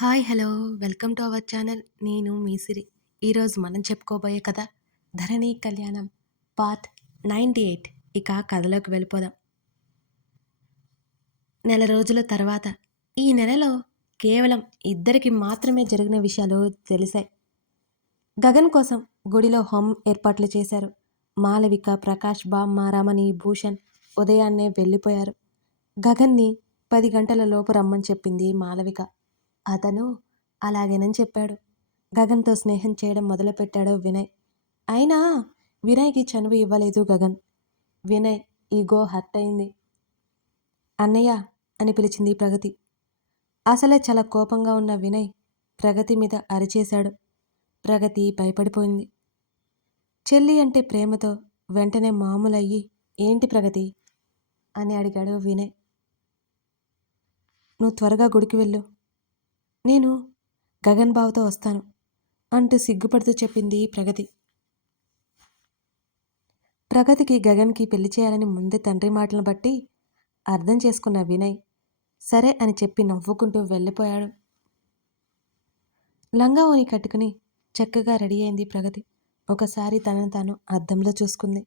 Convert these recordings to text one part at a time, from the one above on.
Hi hello welcome to our channel. నేను మీ సిరి ఈరోజు మనం చెప్పుకోబోయే కథ ధరణి కళ్యాణం పార్ట్ నైంటీ ఎయిట్. ఇక కథలోకి వెళ్ళిపోదాం. నెల రోజుల తర్వాత ఈ నెలలో కేవలం ఇద్దరికి మాత్రమే జరిగిన విషయాలు తెలిసాయి. గగన్ కోసం గుడిలో హోమ్ ఏర్పాట్లు చేశారు. మాలవిక ప్రకాష్ బామ్మ రమణి భూషణ్ ఉదయాన్నే వెళ్ళిపోయారు. గగన్ని పది గంటల లోపు రమ్మని చెప్పింది మాలవిక. అతను అలాగేనని చెప్పాడు. గగన్తో స్నేహం చేయడం మొదలుపెట్టాడు వినయ్. అయినా వినయ్కి చనువు ఇవ్వలేదు గగన్. వినయ్ ఈగో హర్ట్ అయింది అన్నయ్య అని పిలిచింది ప్రగతి. అసలే చాలా కోపంగా ఉన్న వినయ్ ప్రగతి మీద అరిచేశాడు. ప్రగతి భయపడిపోయింది. చెల్లి అంటే ప్రేమతో వెంటనే మామూలయ్యి ఏంటి ప్రగతి? అని అడిగాడు వినయ్. నువ్వు త్వరగా గుడికి వెళ్ళు. నేను గగన్ బావతో వస్తాను అంటూ సిగ్గుపడుతూ చెప్పింది ప్రగతి. ప్రగతికి గగన్కి పెళ్ళి చేయాలని ముందే తండ్రి మాటలను బట్టి అర్థం చేసుకున్న వినయ్ సరే అని చెప్పి నవ్వుకుంటూ వెళ్ళిపోయాడు. లంగా ఓని కట్టుకుని చక్కగా రెడీ అయింది ప్రగతి. ఒకసారి తనను తాను అద్దంలో చూసుకుంది.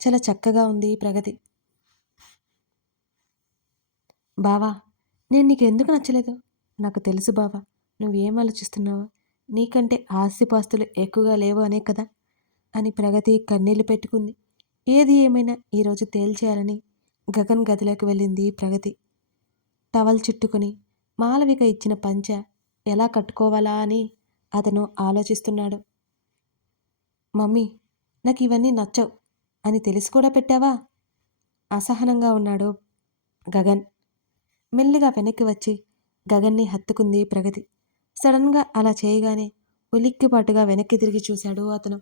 చాలా చక్కగా ఉంది ప్రగతి. బావా నేను నీకు ఎందుకు నచ్చలేదు? నాకు తెలుసు బావా నువ్వేం ఆలోచిస్తున్నావో? నీకంటే ఆస్తిపాస్తులు ఎక్కువగా లేవు అనే కదా? అని ప్రగతి కన్నీళ్ళు పెట్టుకుంది. ఏది ఏమైనా ఈరోజు తేల్చేయాలని గగన్ గదిలోకి వెళ్ళింది ప్రగతి. టవల్ చుట్టుకొని మాలవిక ఇచ్చిన పంచ ఎలా కట్టుకోవాలా అని అతను ఆలోచిస్తున్నాడు. మమ్మీ నాకు ఇవన్నీ నచ్చవు. అని తెలిసి కూడా పెట్టావా? అసహనంగా ఉన్నాడు గగన్. మెల్లిగా వెనక్కి వచ్చి గగన్ని హత్తుకుంది ప్రగతి. సడన్గా అలా చేయగానే ఉలిక్కిపాటుగా వెనక్కి తిరిగి చూశాడు అతను.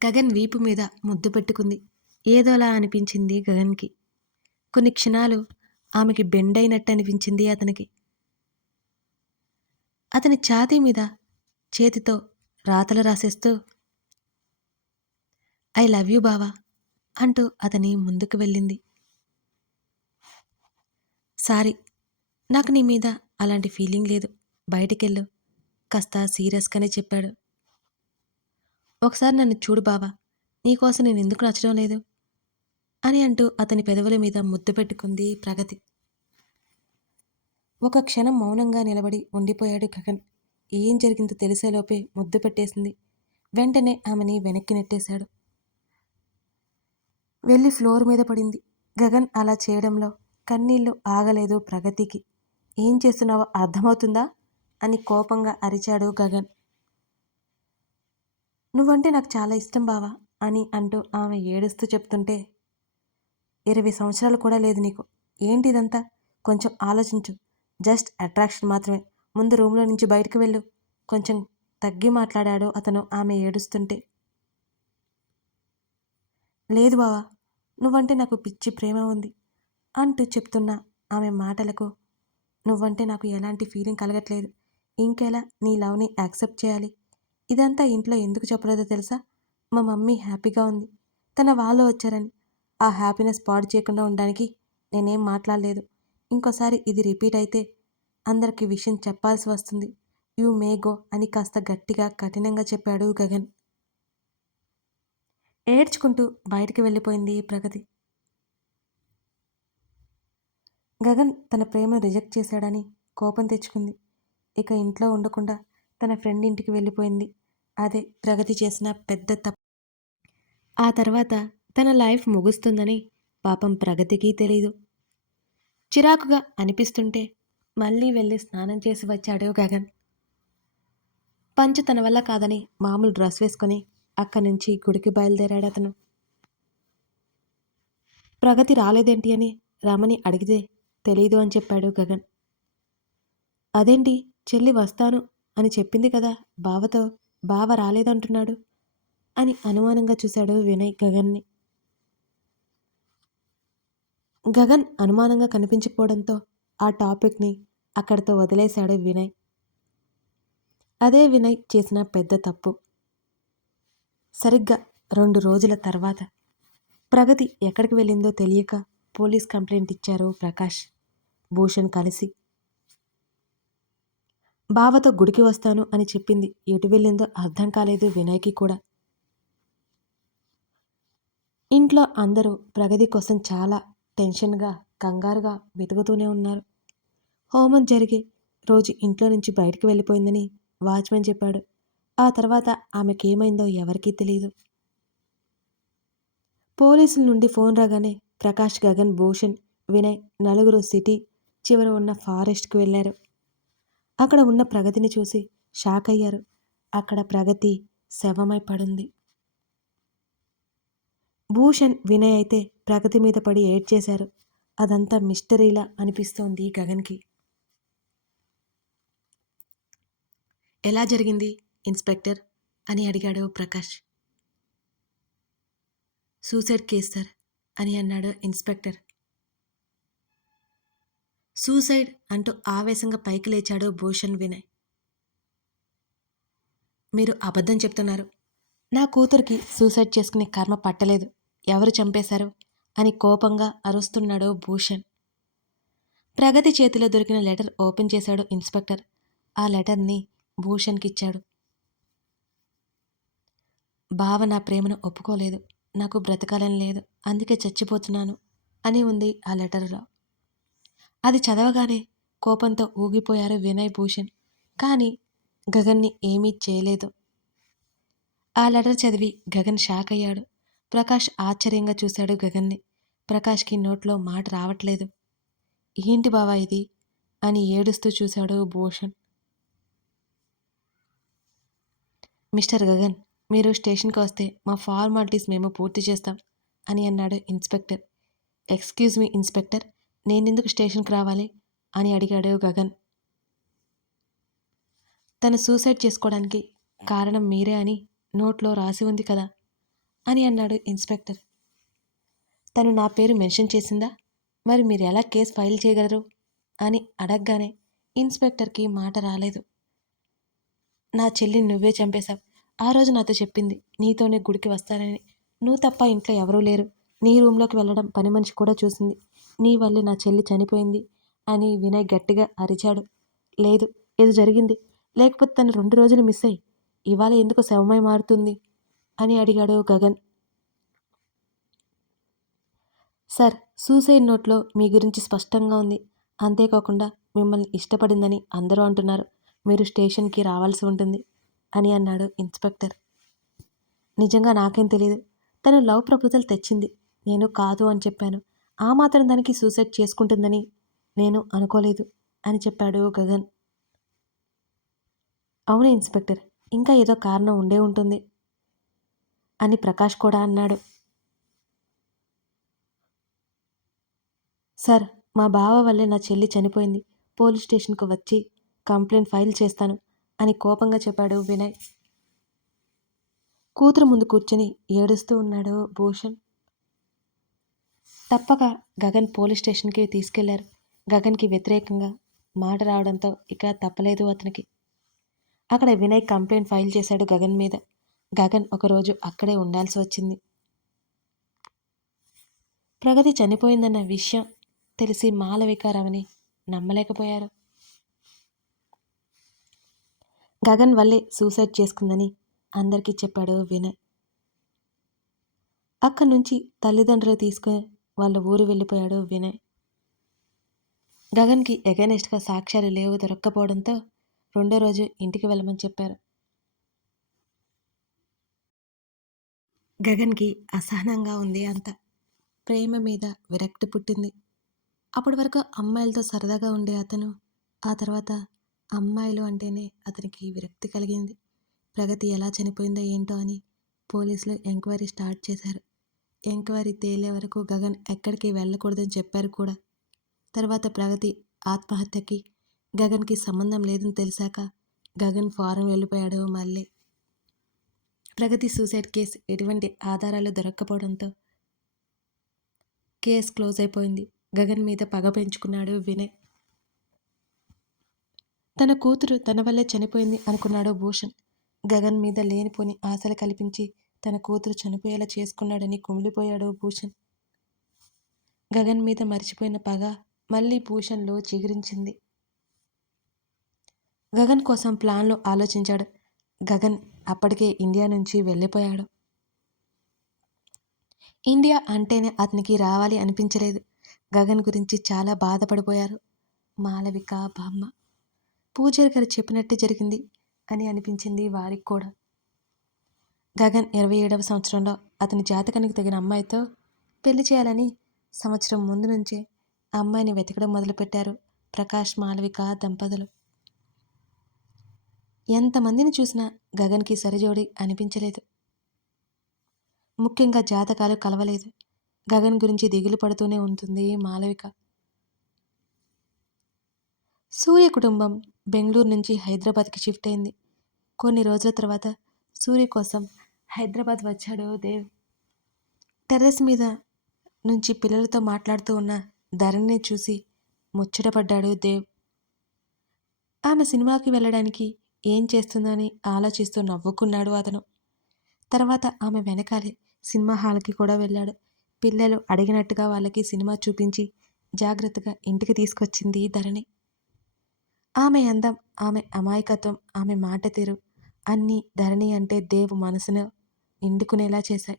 గగన్ వీపు మీద ముద్దు పెట్టుకుంది. ఏదోలా అనిపించింది గగన్కి. కొన్ని క్షణాలు ఆమెకి బెండైనట్టు అనిపించింది అతనికి. అతని ఛాతీ మీద చేతితో రాతలు రాసేస్తూ ఐ లవ్ యూ బావా అంటూ అతని ముందుకు వెళ్ళింది. సారీ నాకు నీ మీద అలాంటి ఫీలింగ్ లేదు. బయటికెళ్ళు. కాస్త సీరియస్గానే చెప్పాడు. ఒకసారి నన్ను చూడు బావా నీకోసం నేను ఎందుకు నచ్చడం లేదు? అని అంటూ అతని పెదవుల మీద ముద్దు పెట్టుకుంది ప్రగతి. ఒక క్షణం మౌనంగా నిలబడి ఉండిపోయాడు గగన్. ఏం జరిగిందో తెలిసేలోపే ముద్దు పెట్టేసింది. వెంటనే ఆమెని వెనక్కి నెట్టేశాడు. వెళ్ళి ఫ్లోర్ మీద పడింది. గగన్ అలా చేయడంలో కన్నీళ్ళు ఆగలేదు ప్రగతికి. ఏం చేస్తున్నావో అర్థమవుతుందా? అని కోపంగా అరిచాడు గగన్. నువ్వంటే నాకు చాలా ఇష్టం బావా అని అంటూ ఆమె ఏడుస్తూ చెప్తుంటే ఇరవై సంవత్సరాలు కూడా లేదు నీకు. ఏంటి ఇదంతా కొంచెం ఆలోచించు. జస్ట్ అట్రాక్షన్ మాత్రమే. ముందు రూమ్లో నుంచి బయటకు వెళ్ళు కొంచెం తగ్గి మాట్లాడాడు అతను ఆమె ఏడుస్తుంటే. లేదు బావా. నువ్వంటే నాకు పిచ్చి ప్రేమ ఉంది. అంటూ చెప్తున్న ఆమె మాటలకు నువ్వంటే నాకు ఎలాంటి ఫీలింగ్ కలగట్లేదు. ఇంకెలా నీ లవ్ని యాక్సెప్ట్ చేయాలి? ఇదంతా ఇంట్లో ఎందుకు చెప్పలేదో తెలుసా? మా మమ్మీ హ్యాపీగా ఉంది. తన వాళ్ళు వచ్చారని. ఆ హ్యాపీనెస్ పాడు చేయకుండా ఉండడానికి నేనేం మాట్లాడలేదు. ఇంకోసారి ఇది రిపీట్ అయితే అందరికీ విషయం చెప్పాల్సి వస్తుంది. యూ మే గో అని కాస్త గట్టిగా కఠినంగా చెప్పాడు గగన్. ఏడ్చుకుంటూ బయటికి వెళ్ళిపోయింది ప్రగతి. గగన్ తన ప్రేమను రిజెక్ట్ చేశాడని కోపం తెచ్చుకుంది. ఇక ఇంట్లో ఉండకుండా తన ఫ్రెండ్ ఇంటికి వెళ్ళిపోయింది. అదే ప్రగతి చేసిన పెద్ద తప్పు ఆ తర్వాత తన లైఫ్ ముగుస్తుందని పాపం ప్రగతికి తెలీదు. చిరాకుగా అనిపిస్తుంటే మళ్ళీ వెళ్ళి స్నానం చేసి వచ్చాడు గగన్. పంచు తన వల్ల కాదని మామూలు డ్రెస్ వేసుకొని అక్కడి నుంచి గుడికి బయలుదేరాడు అతను. ప్రగతి రాలేదేంటి అని రమణి అడిగితే తెలీదు అని చెప్పాడు గగన్. అదేంటి? చెల్లి వస్తాను అని చెప్పింది కదా బావతో. బావ రాలేదంటున్నాడు అని అనుమానంగా చూశాడు వినయ్ గగన్ని. గగన్ అనుమానంగా కనిపించకపోవడంతో ఆ టాపిక్ని అక్కడితో వదిలేశాడు వినయ్. అదే వినయ్ చేసిన పెద్ద తప్పు. సరిగ్గా రెండు రోజుల తర్వాత ప్రగతి ఎక్కడికి వెళ్ళిందో తెలియక పోలీస్ కంప్లైంట్ ఇచ్చారు ప్రకాష్. భూషణ్ కలిసి. బావతో గుడికి వస్తాను అని చెప్పింది. ఎటు వెళ్ళిందో అర్థం కాలేదు వినయ్కి కూడా. ఇంట్లో అందరూ ప్రగతి కోసం చాలా టెన్షన్గా కంగారుగా వెతుకుతూనే ఉన్నారు. హోమం జరిగే రోజు ఇంట్లో నుంచి బయటికి వెళ్ళిపోయిందని వాచ్మెన్ చెప్పాడు. ఆ తర్వాత ఆమెకేమైందో ఎవరికీ తెలియదు పోలీసుల నుండి ఫోన్ రాగానే ప్రకాష్ గగన్ భూషణ్ వినయ్ నలుగురు సిటీ చివర ఉన్న ఫారెస్ట్కి వెళ్ళారు. అక్కడ ఉన్న ప్రగతిని చూసి షాక్ అయ్యారు. అక్కడ ప్రగతి శవమై పడుంది. భూషణ్ వినయ్ అయితే ప్రగతి మీద పడి ఏడ్చేశారు. అదంతా మిస్టరీలా అనిపిస్తోంది గగన్కి. ఎలా జరిగింది ఇన్స్పెక్టర్? అని అడిగాడు ప్రకాష్. సూసైడ్ కేస్ సార్ అని అన్నాడు ఇన్స్పెక్టర్. సూసైడ్ అంటూ ఆవేశంగా పైకి లేచాడు భూషణ్ వినయ్. మీరు అబద్ధం చెప్తున్నారు. నా కూతురికి సూసైడ్ చేసుకునే కర్మ పట్టలేదు. ఎవరు చంపేశారు? అని కోపంగా అరుస్తున్నాడు భూషణ్. ప్రగతి చేతిలో దొరికిన లెటర్ ఓపెన్ చేశాడు ఇన్స్పెక్టర్. ఆ లెటర్ని భూషణ్కిచ్చాడు. బావ నా ప్రేమను ఒప్పుకోలేదు. నాకు బ్రతకాలని లేదు. అందుకే చచ్చిపోతున్నాను. అని ఉంది ఆ లెటర్లో. అది చదవగానే కోపంతో ఊగిపోయారు వినయ్ భూషణ్. కానీ గగన్ని ఏమీ చేయలేదు. ఆ లెటర్ చదివి గగన్ షాక్ అయ్యాడు. ప్రకాష్ ఆశ్చర్యంగా చూశాడు గగన్ని. ప్రకాష్కి నోట్లో మాట రావట్లేదు. ఏంటి బావా ఇది? అని ఏడుస్తూ చూశాడు భూషణ్. మిస్టర్ గగన్ మీరు స్టేషన్కి వస్తే మా ఫార్మాలిటీస్ మేము పూర్తి చేస్తాం అని అన్నాడు ఇన్స్పెక్టర్. ఎక్స్క్యూజ్ మీ ఇన్స్పెక్టర్ నేనెందుకు స్టేషన్కి రావాలి? అని అడిగాడు గగన్. తను సూసైడ్ చేసుకోవడానికి కారణం మీరే అని నోట్లో రాసి ఉంది కదా? అని అన్నాడు ఇన్స్పెక్టర్. తను నా పేరు మెన్షన్ చేసిందా? మరి మీరు ఎలా కేసు ఫైల్ చేయగలరు? అని అడగగానే ఇన్స్పెక్టర్కి మాట రాలేదు. నా చెల్లిని నువ్వే చంపేశావు. ఆ రోజు నాతో చెప్పింది నీతోనే గుడికి వస్తానని. నువ్వు తప్ప ఇంట్లో ఎవరూ లేరు. నీ రూమ్లోకి వెళ్ళడం పని మనిషి కూడా చూసింది. నీ వల్లే నా చెల్లి చనిపోయింది అని వినయ్ గట్టిగా అరిచాడు. లేదు ఏదో జరిగింది. లేకపోతే తను రెండు రోజులు మిస్ అయ్యి ఇవాళ ఎందుకు శవమై మారుతుంది? అని అడిగాడు గగన్. సార్ సూసైడ్ నోట్లో మీ గురించి స్పష్టంగా ఉంది. అంతేకాకుండా మిమ్మల్ని ఇష్టపడిందని అందరూ అంటున్నారు. మీరు స్టేషన్కి రావాల్సి ఉంటుంది అని అన్నాడు ఇన్స్పెక్టర్. నిజంగా నాకేం తెలియదు తను లవ్ ప్రపోజల్ తెచ్చింది. నేను కాదు అని చెప్పాను. ఆ మాత్రం దానికి సూసైడ్ చేసుకుంటుందని నేను అనుకోలేదు అని చెప్పాడు గగన్. అవును ఇన్స్పెక్టర్ ఇంకా ఏదో కారణం ఉండే ఉంటుంది అని ప్రకాష్ కూడా అన్నాడు. సార్ మా బావ వల్లే నా చెల్లి చనిపోయింది. పోలీస్ స్టేషన్కు వచ్చి కంప్లైంట్ ఫైల్ చేస్తాను అని కోపంగా చెప్పాడు వినయ్. కూతురు ముందు కూర్చొని ఏడుస్తూ ఉన్నాడు భూషణ్. తప్పక గగన్ పోలీస్ స్టేషన్కి తీసుకెళ్ళారు. గగన్కి వ్యతిరేకంగా మాట రావడంతో ఇక తప్పలేదు అతనికి. అక్కడ వినయ్ కంప్లైంట్ ఫైల్ చేశాడు గగన్ మీద. గగన్ ఒకరోజు అక్కడే ఉండాల్సి వచ్చింది. ప్రగతి చనిపోయిందన్న విషయం తెలిసి మాలవికారమని నమ్మలేకపోయారు. గగన్ వల్లే సూసైడ్ చేసుకుందని అందరికీ చెప్పాడు వినయ్. అక్కడి నుంచి తల్లిదండ్రులు తీసుకుని వాళ్ళ ఊరు వెళ్ళిపోయాడు వినయ్. గగన్కి ఎగనెస్ట్గా సాక్ష్యాలు లేవు దొరక్కపోవడంతో రెండో రోజు ఇంటికి వెళ్ళమని చెప్పారు. గగన్కి అసహనంగా ఉంది అంత. ప్రేమ మీద విరక్తి పుట్టింది. అప్పటి వరకు అమ్మాయిలతో సరదాగా ఉండే అతను ఆ తర్వాత అమ్మాయిలు అంటేనే అతనికి విరక్తి కలిగింది. ప్రగతి ఎలా చనిపోయిందో ఏంటో అని పోలీసులు ఎంక్వైరీ స్టార్ట్ చేశారు. ఎంక్వైరీ తేలే వరకు గగన్ ఎక్కడికి వెళ్ళకూడదని చెప్పారు కూడా. తర్వాత ప్రగతి ఆత్మహత్యకి గగన్కి సంబంధం లేదని తెలిసాక గగన్ ఫారం వెళ్ళిపోయాడు మళ్ళీ. ప్రగతి సూసైడ్ కేసు ఎటువంటి ఆధారాలు దొరక్కపోవడంతో కేసు క్లోజ్ అయిపోయింది. గగన్ మీద పగ పెంచుకున్నాడు వినయ్. తన కూతురు తన వల్లే చనిపోయింది అనుకున్నాడు భూషణ్. గగన్ మీద లేనిపోని ఆశలు కల్పించి తన కూతురు చనిపోయేలా చేసుకున్నాడని కుమిలిపోయాడు భూషణ్. గగన్ మీద మరిచిపోయిన పగ మళ్ళీ భూషణ్లో చిగురించింది. గగన్ కోసం ప్లాన్లో ఆలోచించాడు. గగన్ అప్పటికే ఇండియా నుంచి వెళ్ళిపోయాడు. ఇండియా అంటేనే అతనికి రావాలి అనిపించలేదు. గగన్ గురించి చాలా బాధపడిపోయారు. మాలవిక బామ్మ పూజారి గారు చెప్పినట్టే జరిగింది అని అనిపించింది వారికి కూడా. గగన్ ఇరవై ఏడవ సంవత్సరంలో అతని జాతకానికి తగిన అమ్మాయితో పెళ్ళి చేయాలని సంవత్సరం ముందు నుంచే ఆ అమ్మాయిని వెతకడం మొదలుపెట్టారు ప్రకాష్ మాలవిక దంపతులు. ఎంతమందిని చూసినా గగన్కి సరిజోడి అనిపించలేదు. ముఖ్యంగా జాతకాలు కలవలేదు. గగన్ గురించి దిగులు పడుతూనే ఉంటుంది మాలవిక సూర్య కుటుంబం బెంగళూరు నుంచి హైదరాబాద్కి షిఫ్ట్ అయింది. కొన్ని రోజుల తర్వాత సూర్య కోసం హైదరాబాద్ వచ్చాడు దేవ్. టెర్రస్ మీద నుంచి పిల్లలతో మాట్లాడుతూ ఉన్న ధరణిని చూసి ముచ్చటపడ్డాడు దేవ్. ఆమె సినిమాకి వెళ్ళడానికి ఏం చేస్తుందని ఆలోచిస్తూ నవ్వుకున్నాడు అతను. తర్వాత ఆమె వెనకాలే సినిమా హాల్కి కూడా వెళ్ళాడు. పిల్లలు అడిగినట్టుగా వాళ్ళకి సినిమా చూపించి జాగ్రత్తగా ఇంటికి తీసుకొచ్చింది ధరణి. ఆమె అందం ఆమె అమాయకత్వం ఆమె మాట తీరు అన్నీ ధరణి అంటే దేవ్ మనసును నిండుకునేలా చేశాయి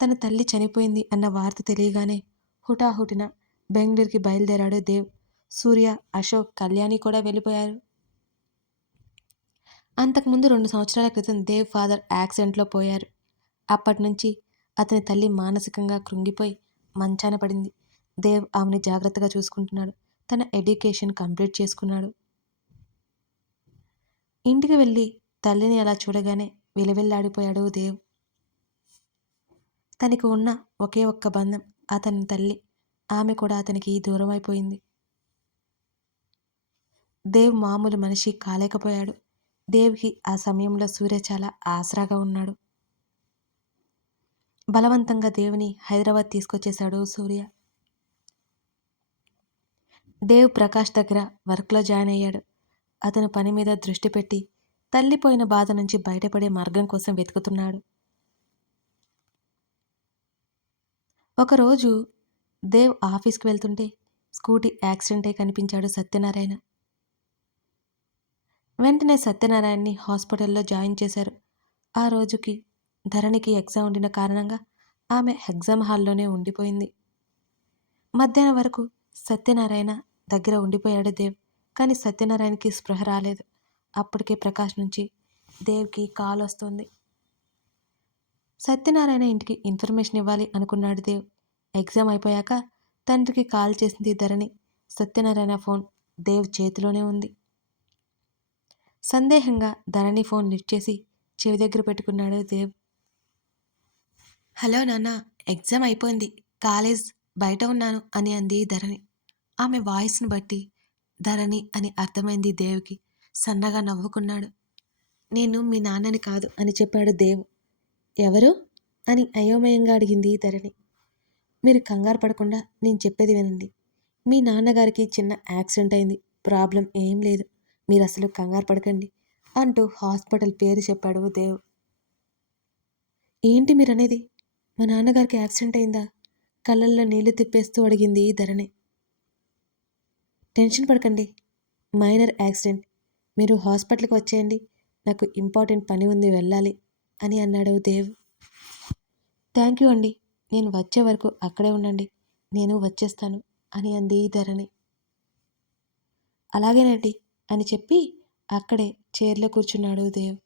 తన తల్లి చనిపోయింది అన్న వార్త తెలియగానే హుటాహుటిన బెంగళూరుకి బయలుదేరాడు దేవ్. సూర్య అశోక్ కళ్యాణి కూడా వెళ్ళిపోయారు. అంతకుముందు రెండు సంవత్సరాల క్రితం దేవ్ ఫాదర్ యాక్సిడెంట్లో పోయారు. అప్పటి నుంచి అతని తల్లి మానసికంగా కృంగిపోయి మంచాన పడింది. దేవ్ ఆమెని జాగ్రత్తగా చూసుకుంటున్నాడు. తన ఎడ్యుకేషన్ కంప్లీట్ చేసుకున్నాడు. ఇంటికి వెళ్ళి తల్లిని అలా చూడగానే విలవిల్లాడిపోయాడు దేవ్. తనకు ఉన్న ఒకే ఒక్క బంధం అతని తల్లి ఆమె కూడా అతనికి దూరం అయిపోయింది దేవ్ మామూలు మనిషి కాలేకపోయాడు. దేవ్కి ఆ సమయంలో సూర్య చాలా ఆసరాగా ఉన్నాడు. బలవంతంగా దేవుని హైదరాబాద్ తీసుకొచ్చేశాడు సూర్య. దేవ్ ప్రకాష్ దగ్గర వర్క్లో జాయిన్ అయ్యాడు. అతను పని మీద దృష్టి పెట్టి తల్లిపోయిన బాధ నుంచి బయటపడే మార్గం కోసం వెతుకుతున్నాడు. ఒకరోజు దేవ్ ఆఫీస్కి వెళ్తుంటే స్కూటీ యాక్సిడెంటే కనిపించాడు సత్యనారాయణ. వెంటనే సత్యనారాయణని హాస్పిటల్లో జాయిన్ చేశారు. ఆ రోజుకి ధరణికి ఎగ్జామ్ ఉండిన కారణంగా ఆమె ఎగ్జామ్ హాల్లోనే ఉండిపోయింది. మధ్యాహ్నం వరకు సత్యనారాయణ దగ్గర ఉండిపోయాడు దేవ్ కానీ సత్యనారాయణకి స్పృహ రాలేదు. అప్పటికే ప్రకాష్ నుంచి దేవ్కి కాల్ వస్తుంది. సత్యనారాయణ ఇంటికి ఇన్ఫర్మేషన్ ఇవ్వాలి అనుకున్నాడు దేవ్. ఎగ్జామ్ అయిపోయాక తండ్రికి కాల్ చేసింది ధరణి. సత్యనారాయణ ఫోన్ దేవ్ చేతిలోనే ఉంది. సందేహంగా ధరణి ఫోన్ లిఫ్ట్ చేసి చెవి దగ్గర పెట్టుకున్నాడు దేవ్. హలో నాన్న ఎగ్జామ్ అయిపోయింది. కాలేజ్ బయట ఉన్నాను అని అంది ధరణి. ఆమె వాయిస్ని బట్టి ధరణి అని అర్థమైంది దేవ్కి. సన్నగా నవ్వుకున్నాడు. నేను మీ నాన్నని కాదు అని చెప్పాడు దేవ్. ఎవరు? అని అయోమయంగా అడిగింది ధరణి. మీరు కంగారు పడకుండా నేను చెప్పేది వినండి. మీ నాన్నగారికి చిన్న యాక్సిడెంట్ అయింది. ప్రాబ్లం ఏం లేదు. మీరు అసలు కంగారు పడకండి అంటూ హాస్పిటల్ పేరు చెప్పాడు దేవ్. ఏంటి మీరు అనేది మా నాన్నగారికి యాక్సిడెంట్ అయిందా? కళ్ళల్లో నీళ్ళు తిప్పేస్తూ అడిగింది ధరణి. టెన్షన్ పడకండి. Minor accident. మీరు హాస్పిటల్కి వచ్చేయండి. నాకు ఇంపార్టెంట్ పని ఉంది వెళ్ళాలి అని అన్నాడు దేవ్. థ్యాంక్ యూ అండి. నేను వచ్చే వరకు అక్కడే ఉండండి. నేను వచ్చేస్తాను అని అంది ధరణి. అలాగేనండి అని చెప్పి అక్కడే చైర్లో కూర్చున్నాడు దేవ్.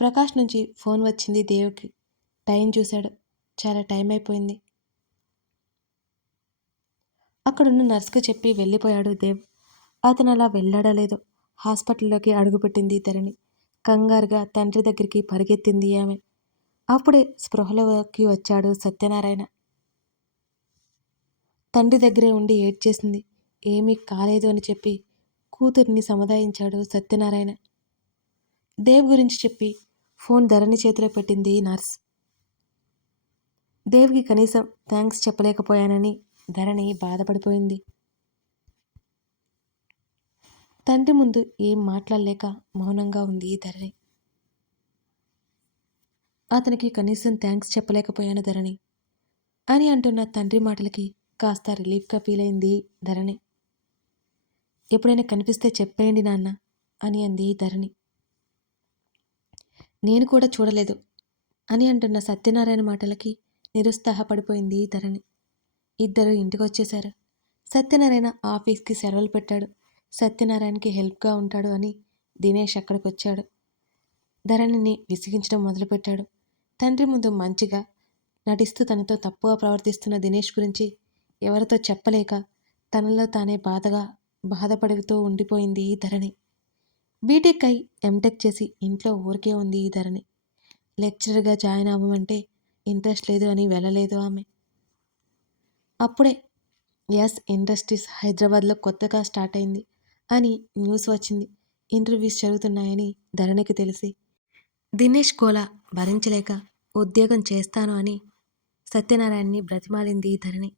ప్రకాష్ నుంచి ఫోన్ వచ్చింది దేవ్కి. టైం చూశాడు. చాలా టైం అయిపోయింది. అక్కడున్న నర్స్కి చెప్పి వెళ్ళిపోయాడు దేవ్. అతను అలా వెళ్ళడలేదు హాస్పిటల్లోకి అడుగుపెట్టింది ధరణి. కంగారుగా తండ్రి దగ్గరికి పరిగెత్తింది ఆమె. అప్పుడే స్పృహలోకి వచ్చాడు సత్యనారాయణ. తండ్రి దగ్గరే ఉండి ఏడ్చేసింది. ఏమీ కాలేదు అని చెప్పి కూతుర్ని సముదాయించాడు సత్యనారాయణ. దేవ్ గురించి చెప్పి ఫోన్ ధరణి చేతిలో పెట్టింది నర్స్. దేవ్కి కనీసం థ్యాంక్స్ చెప్పలేకపోయానని ధరణి బాధపడిపోయింది. తండ్రి ముందు ఏం మాట్లాడలేక మౌనంగా ఉంది ఈ ధరణి. అతనికి కనీసం థ్యాంక్స్ చెప్పలేకపోయాను ధరణి. అని అంటున్న తండ్రి మాటలకి కాస్త రిలీఫ్గా ఫీల్ అయింది ధరణి. ఎప్పుడైనా కనిపిస్తే చెప్పేయండి నాన్న అని అంది ధరణి. నేను కూడా చూడలేదు అని అంటున్న సత్యనారాయణ మాటలకి నిరుత్సాహపడిపోయింది ధరణి. ఇద్దరు ఇంటికి వచ్చేశారు సత్యనారాయణ ఆఫీస్కి సెలవులు పెట్టాడు. సత్యనారాయణకి హెల్ప్గా ఉంటాడు అని దినేష్ అక్కడికి వచ్చాడు ధరణిని విసిగించడం మొదలుపెట్టాడు. తండ్రి ముందు మంచిగా నటిస్తూ తనతో తప్పుగా ప్రవర్తిస్తున్న దినేష్ గురించి ఎవరితో చెప్పలేక తనలో తానే బాధగా బాధపడుతూ ఉండిపోయింది ఈ ధరణి. బీటెక్ అయి ఎంటెక్ చేసి ఇంట్లో ఊరికే ఉంది ఈ ధరణి. లెక్చరర్గా జాయిన్ అవ్వమంటే ఇంట్రెస్ట్ లేదు అని వెళ్ళలేదు ఆమె. అప్పుడే ఎస్ ఇండస్ట్రీస్ హైదరాబాద్లో కొత్తగా స్టార్ట్ అయింది. అని న్యూస్ వచ్చింది. ఇంటర్వ్యూస్ జరుగుతున్నాయని ధరణికి తెలిసి. దినేష్ కోలా భరించలేక ఉద్యోగం చేస్తాను అని సత్యనారాయణని బ్రతిమాలింది ధరణి.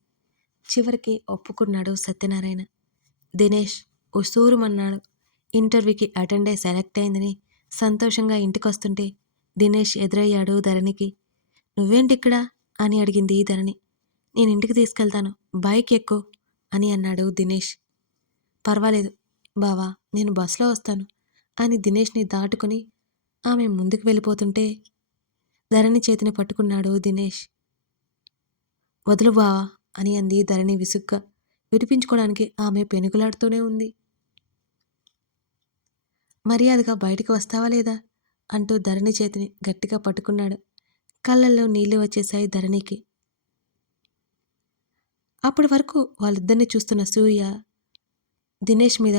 చివరికి ఒప్పుకున్నాడు సత్యనారాయణ. దినేష్ ఉసూరుమన్నాడు. ఇంటర్వ్యూకి అటెండ్ అయి సెలెక్ట్ అయిందని సంతోషంగా ఇంటికొస్తుంటే దినేష్ ఎదురయ్యాడు ధరణికి. నువ్వేంటి ఇక్కడ? అని అడిగింది ధరణి. నేను ఇంటికి తీసుకెళ్తాను. బైక్ ఎక్కు అని అన్నాడు దినేష్. పర్వాలేదు. బావా నేను బస్సులో వస్తాను అని దినేష్ని దాటుకుని ఆమె ముందుకు వెళ్ళిపోతుంటే ధరణి చేతిని పట్టుకున్నాడు దినేష్. వదులు బావా అని అంది ధరణి విసుగ్గా. విడిపించుకోవడానికి ఆమె పెనుగులాడుతూనే ఉంది. మర్యాదగా బయటికి వస్తావా లేదా? అంటూ ధరణి చేతిని గట్టిగా పట్టుకున్నాడు. కళ్ళల్లో నీళ్ళు వచ్చేశాయి ధరణికి. అప్పటి వరకు వాళ్ళిద్దరిని చూస్తున్న సూర్య దినేష్ మీద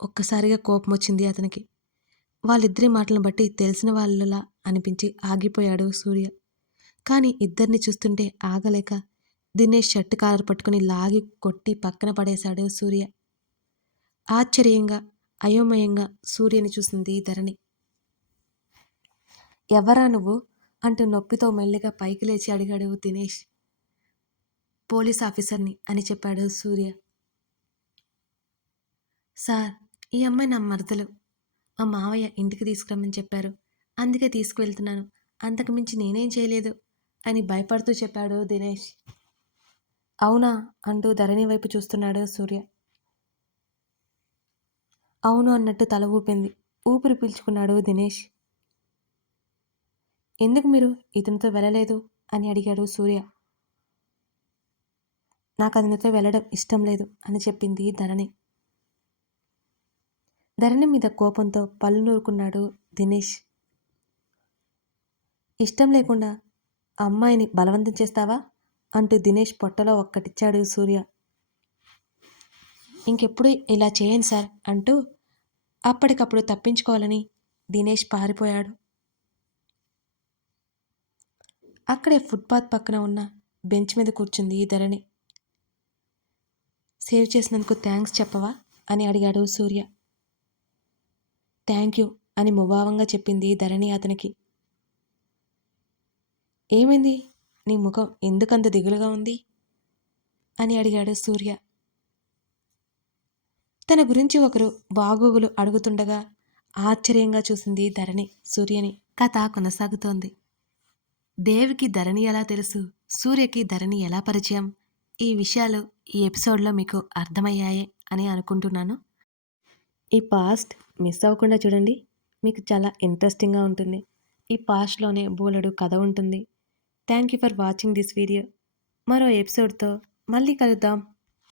ఒక్కసారిగా కోపం వచ్చింది అతనికి. వాళ్ళిద్దరి మాటలను బట్టి తెలిసిన వాళ్ళలా అనిపించి ఆగిపోయాడు సూర్య. కానీ ఇద్దరిని చూస్తుంటే ఆగలేక దినేష్ షర్ట్ కాలర్ పట్టుకుని లాగి కొట్టి పక్కన పడేశాడు సూర్య. ఆశ్చర్యంగా అయోమయంగా సూర్యని చూసింది ధరణి. ఎవరా నువ్వు? అంటూ నొప్పితో మెల్లిగా పైకి లేచి అడిగాడు దినేష్. పోలీస్ ఆఫీసర్ని అని చెప్పాడు సూర్య. సార్ ఈ అమ్మాయి నా మరదలు. మా మావయ్య ఇంటికి తీసుకురమ్మని చెప్పారు. అందుకే తీసుకువెళ్తున్నాను. అంతకుమించి నేనేం చేయలేదు అని భయపడుతూ చెప్పాడు దినేష్. అవునా? అంటూ ధరణి వైపు చూస్తున్నాడు సూర్య. అవును అన్నట్టు తల ఊపింది. ఊపిరి పీల్చుకున్నాడు దినేష్. ఎందుకు మీరు ఇతనితో వెళ్ళలేదు? అని అడిగాడు సూర్య. నాకు అతనితో వెళ్ళడం ఇష్టం లేదు అని చెప్పింది ధరణి. ధరణి మీద కోపంతో పళ్ళు నూరుకున్నాడు దినేష్. ఇష్టం లేకుండా అమ్మాయిని బలవంతం చేస్తావా? అంటూ దినేష్ పొట్టలో ఒక్కటిచ్చాడు సూర్య. ఇంకెప్పుడు ఇలా చేయను సార్ అంటూ అప్పటికప్పుడు తప్పించుకోవాలని దినేష్ పారిపోయాడు. అక్కడే ఫుట్పాత్ పక్కన ఉన్న బెంచ్ మీద కూర్చుంది ధరణి. సేవ్ చేసినందుకు థ్యాంక్స్ చెప్పవా? అని అడిగాడు సూర్య. థ్యాంక్ యూ అని ముభావంగా చెప్పింది ధరణి అతనికి. ఏమైంది? నీ ముఖం ఎందుకంత దిగులుగా ఉంది? అని అడిగాడు సూర్య. తన గురించి ఒకరు బాగోగులు అడుగుతుండగా ఆశ్చర్యంగా చూసింది ధరణి సూర్యని. కథ కొనసాగుతోంది. దేవికి ధరణి ఎలా తెలుసు? సూర్యకి ధరణి ఎలా పరిచయం? ఈ విషయాలు ఈ ఎపిసోడ్లో మీకు అర్థమయ్యాయి అని అనుకుంటున్నాను. ఈ పాస్ట్ మిస్ అవ్వకుండా చూడండి. మీకు చాలా ఇంట్రెస్టింగ్గా ఉంటుంది. ఈ పాస్ట్లోనే బోలెడు కథ ఉంటుంది. Thank you for watching this video మరో ఎపిసోడ్తో మళ్ళీ కలుద్దాం.